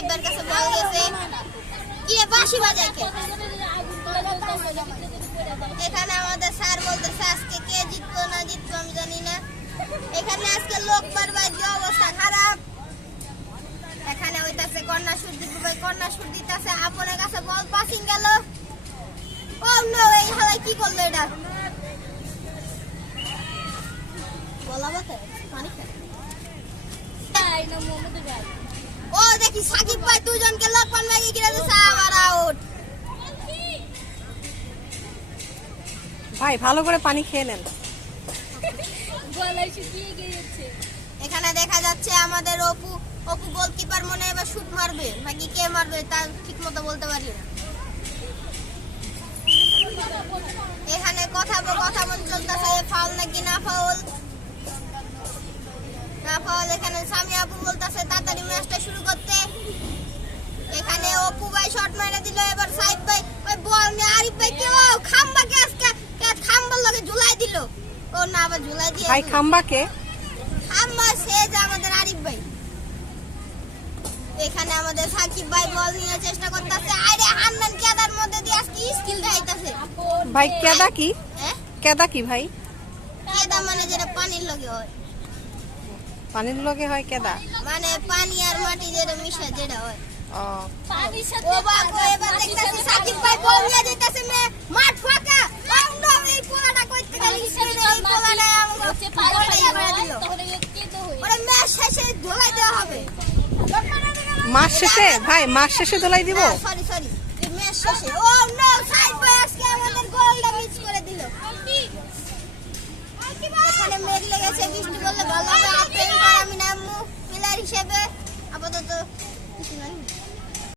সাহেবের কাছে বল গেছে। কি রে, বাঁশি বাজায় কে? এখানে আমাদের স্যার বলতেছে, আজকে কে জিতলো না জিতলো আমি জানি না। এখানে আজকে লোক বারবার যে অবস্থা খারাপ। এখানে হইতাছে কন্যা সুর ভাই কন্যা সুর দিতেছে, আপনার কাছে বল পাসিং গেল। ও, নো, এই হালাই কি করল এটা? বলা মতে ও দেখি সাকিব ভাই দুজনকে লোকমান লাগিয়ে গিরে দিছে? আবার আউট ভাই ভালো করে পানি খেয়ে নেন। এখানে দেখা যাচ্ছে আমাদের অপু অপু গোলকিপার মনে হয় এবার শুট মারবে। নাকি কে মারবে তা ঠিক মতো বলতে পারি না। এখানে কথা কথা মন চলতেছে এখানে আপু বলতেছে তাড়াতাড়ি ম্যাচটা শুরু করতে। এখানে অপু ভাই শট মেরে দিল এবার সাইদ ভাই ওই বল নিয়ে আরিফ ভাই কেউ খাম্বাকে আজকে? কে খাম্বার লগে ঝুলাই দিল? ও না আবার ঝুলাই দিয়ে ভাই খাম্বাকে সে যে আমাদের আরিফ ভাই। এখানে আমাদের সাকিব ভাই বল নিয়ে চেষ্টা করতেছে। আরে হান্নান কেদার মধ্যে দিয়ে আজকে স্কিল দেখাইতাছে। ভাই কেদা কি? হ্যাঁ? কেদা কি ভাই? কেদা মানে যেটা পানির লগে হয়। পানির লগে হয় কেদা? মানে পানি আর মাটি যেটা মিশা যেটা হয়। ও। ও বাবা এবার দেখতাছি সাকিব ভাই বল নিয়ে যাইতাছে মে মাঠ ফাঁকা আমরা এই পোলাটা কইতে গেলি এই পোলাটা আমাকে গোলটাই করে দিল। ওরে ম্যাচ শেষে ঢোলাই দেওয়া হবে। মাস শেষে? ভাই মাস শেষে দোলাই দিব? সরি সরি ম্যাচ শেষে। ও নো সাইড বাই আজকে আমাদের গোলটা মিস করে দিল। এখানে মেঘ লেগেছে বৃষ্টি বললে ভালো 또.